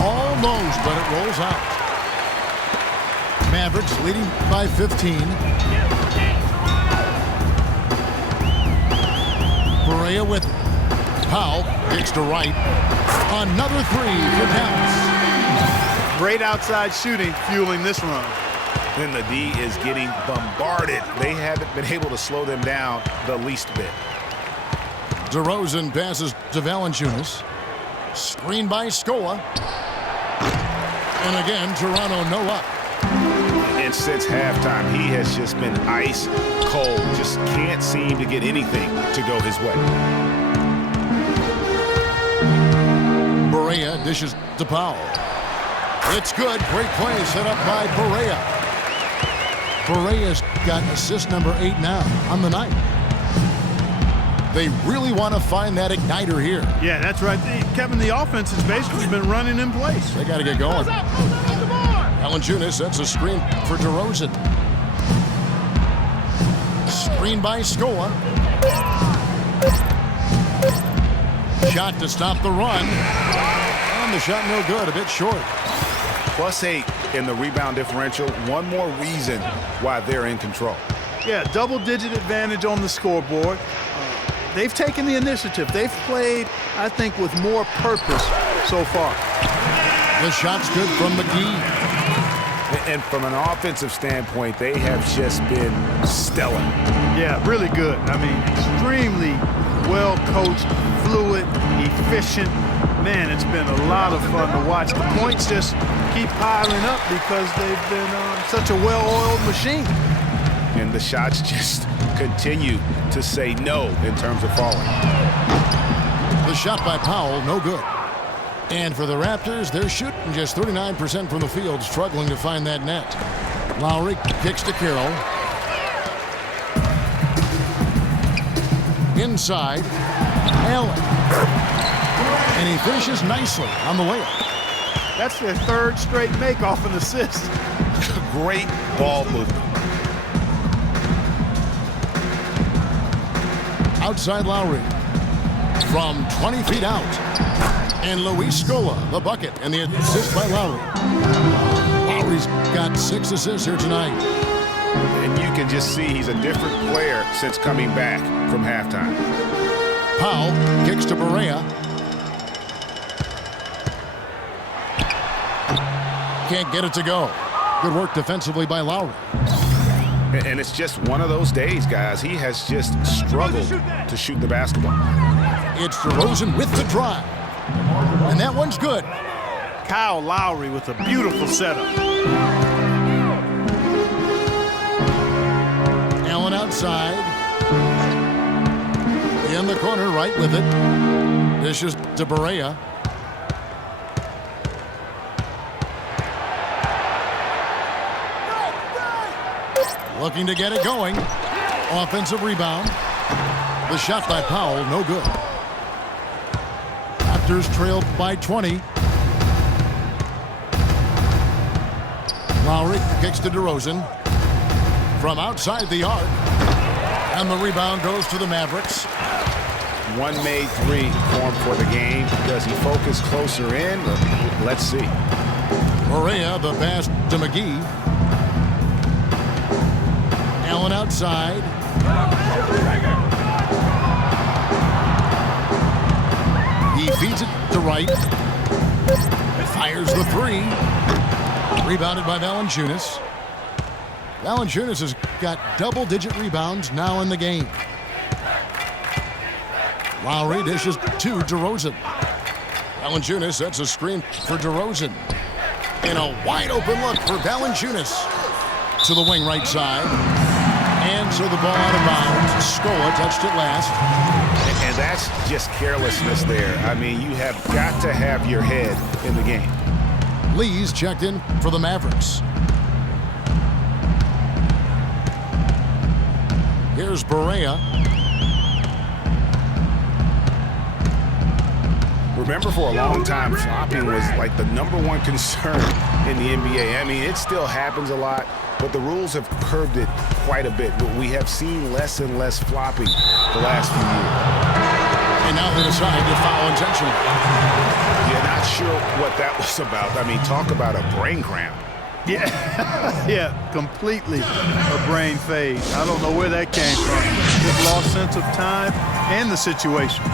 Almost, but it rolls out. Mavericks leading by 15. Barea with it. Powell kicks to right. Another 3 for Dallas. Great outside shooting fueling this run. Then the D is getting bombarded. They haven't been able to slow them down the least bit. DeRozan passes to Valanciunas. Screen by Scola. And again, Toronto no up. And since halftime, he has just been ice cold. Just can't seem to get anything to go his way. Barea dishes to Powell. It's good. Great play set up by Barea. Barea's got assist number 8 now on the night. They really want to find that igniter here. Yeah, that's right. Kevin, the offense has basically been running in place. They got to get going. Valanciunas sets a screen for DeRozan. Screen by Scola. Shot to stop the run. And the shot no good, a bit short. +8 in the rebound differential. One more reason why they're in control. Yeah, double-digit advantage on the scoreboard. They've taken the initiative. They've played, I think, with more purpose so far. The shot's good from McGee. And from an offensive standpoint, they have just been stellar. Yeah, really good. I mean, extremely well-coached, fluid, efficient. Man, it's been a lot of fun to watch. The points just keep piling up because they've been such a well-oiled machine. And the shots just continue to say no in terms of falling. The shot by Powell, no good. And for the Raptors, they're shooting just 39% from the field, struggling to find that net. Lowry kicks to Carroll. Inside, Allen. And he finishes nicely on the layup. That's their third straight make off an assist. Great ball movement. Outside Lowry. From 20 feet out. And Luis Scola, the bucket, and the assist by Lowry. Lowry's got 6 assists here tonight. And you can just see he's a different player since coming back from halftime. Powell kicks to Barea. Can't get it to go. Good work defensively by Lowry. And it's just one of those days, guys. He has just struggled to shoot the basketball. It's DeRozan with the drive. And that one's good. Kyle Lowry with a beautiful setup. Allen outside. In the corner, right with it. Dishes to Barea. Looking to get it going. Offensive rebound. The shot by Powell, no good. Raptors trail by 20. Lowry kicks to DeRozan. From outside the arc. And the rebound goes to the Mavericks. One made three formed for the game. Does he focus closer in? Let's see. Barea, the pass to McGee. Allen outside. He feeds it to right. Fires the three. Rebounded by Valanciunas. Valanciunas has got double-digit rebounds now in the game. Lowry dishes to DeRozan. Valanciunas sets a screen for DeRozan. And a wide-open look for Valanciunas. To the wing right side. And so the ball out of bounds. Scola touched it last. And that's just carelessness there. I mean, you have got to have your head in the game. Lee's checked in for the Mavericks. Here's Barea. Remember, for a long time, flopping was like the #1 concern in the NBA. I mean, it still happens a lot, but the rules have curbed it quite a bit. We have seen less and less flopping the last few years. And now they decide to foul intentionally. Yeah, not sure what that was about. I mean, talk about a brain cramp. Yeah, yeah, completely a brain phase. I don't know where that came from. Just lost sense of time and the situation.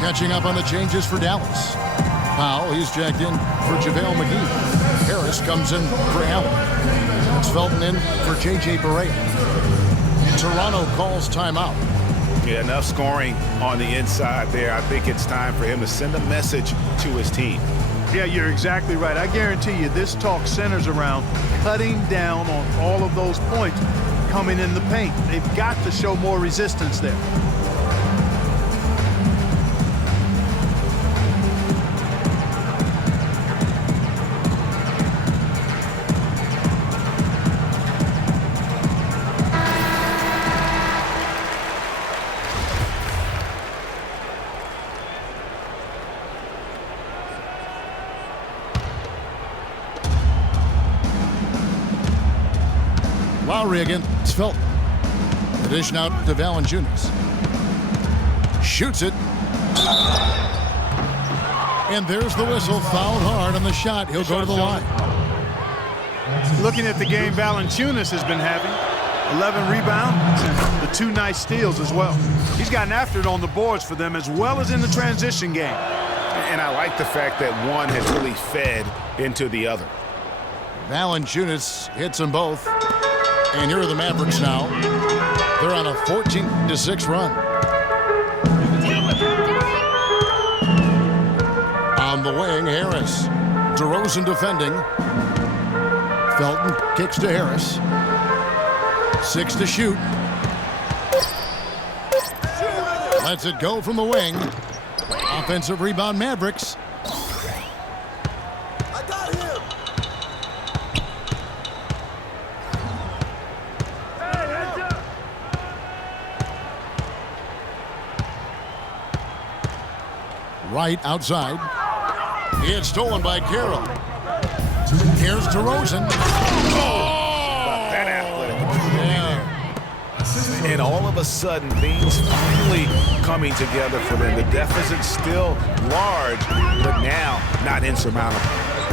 Catching up on the changes for Dallas. Powell, he's jacked in for JaVale McGee. Harris comes in for Allen. It's Felton in for J.J. Barea. Toronto calls timeout. Yeah, enough scoring on the inside there. I think it's time for him to send a message to his team. Yeah, you're exactly right. I guarantee you this talk centers around cutting down on all of those points coming in the paint. They've got to show more resistance there. Lowry against Felton. The dish now to Valanciunas. Shoots it. And there's the whistle. Fouled hard on the shot. He'll go to the line. Looking at the game Valanciunas has been having, 11 rebounds and the 2 nice steals as well. He's gotten after it on the boards for them as well as in the transition game. And I like the fact that one has really fed into the other. Valanciunas hits them both. And here are the Mavericks now. They're on a 14-6 run. On the wing, Harris. DeRozan defending. Felton kicks to Harris. 6 to shoot. Lets it go from the wing. Offensive rebound, Mavericks. I got him. Right outside. It's stolen by Carroll. Here's DeRozan. That athletic. And all of a sudden, things finally coming together for them. The deficit's still large, but now not insurmountable.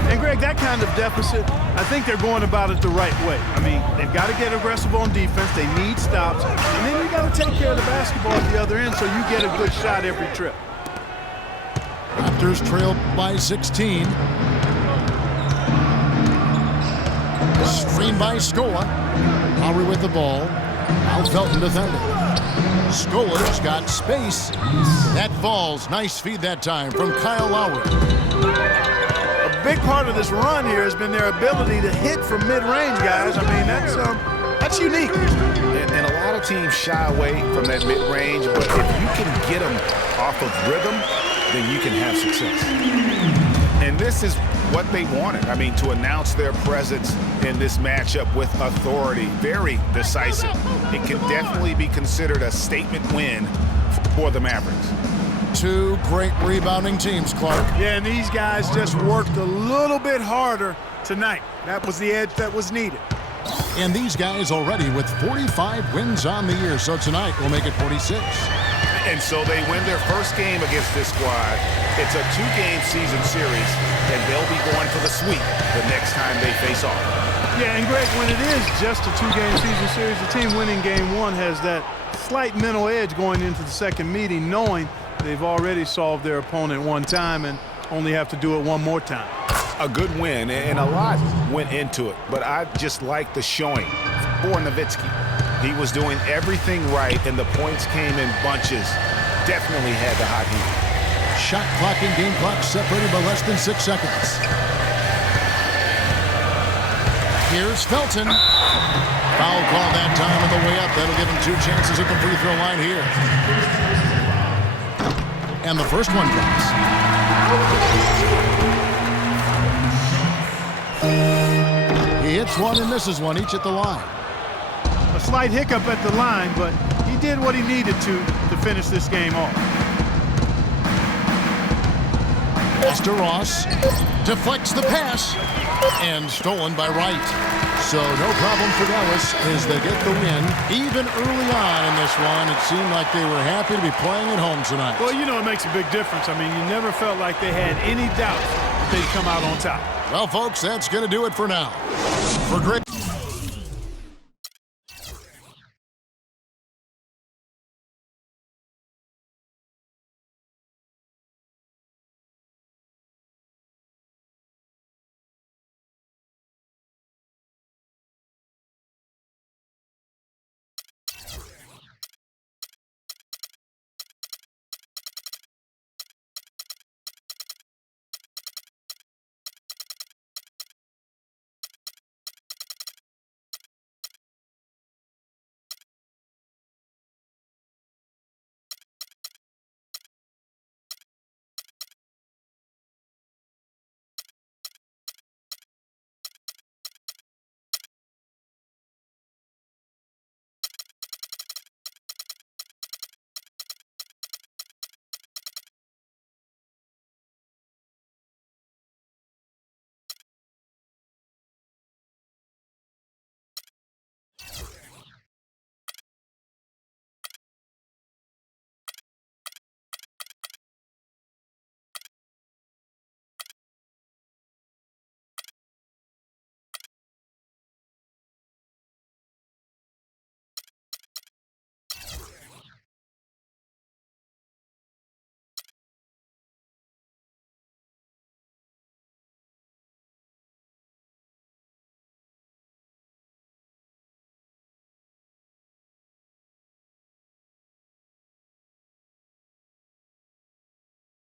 And, Greg, that kind of deficit, I think they're going about it the right way. I mean, they've got to get aggressive on defense. They need stops. And then you got to take care of the basketball at the other end so you get a good shot every trip. Raptors trail by 16. Screen by Scola. Lowry with the ball. Now Felton defending. Scola's got space. That falls. Nice feed that time from Kyle Lowry. A big part of this run here has been their ability to hit from mid-range, guys. I mean, that's unique. And a lot of teams shy away from that mid-range, but if you can get them off of rhythm, then you can have success. And this is what they wanted. I mean, to announce their presence in this matchup with authority, very decisive. It can definitely be considered a statement win for the Mavericks. 2 great rebounding teams, Clark. Yeah, and these guys just worked a little bit harder tonight. That was the edge that was needed. And these guys already with 45 wins on the year, so tonight will make it 46. And so they win their first game against this squad. It's a 2-game season series, and they'll be going for the sweep the next time they face off. Yeah, and Greg, when it is just a 2-game season series, the team winning game 1 has that slight mental edge going into the second meeting, knowing they've already solved their opponent one time and only have to do it one more time. A good win, and a lot went into it, but I just like the showing for Nowitzki. He was doing everything right, and the points came in bunches. Definitely had the hot heat. Shot clock and game clock separated by less than 6 seconds. Here's Felton. Foul call that time on the way up. That'll give him 2 chances at the free throw line here. And the first one drops. He hits one and misses one, each at the line. A slight hiccup at the line, but he did what he needed to finish this game off. Master Ross deflects the pass and stolen by Wright. So no problem for Dallas as they get the win. Even early on in this one, it seemed like they were happy to be playing at home tonight. Well, you know, it makes a big difference. I mean, you never felt like they had any doubt that they'd come out on top. Well, folks, that's going to do it for now. For Greg.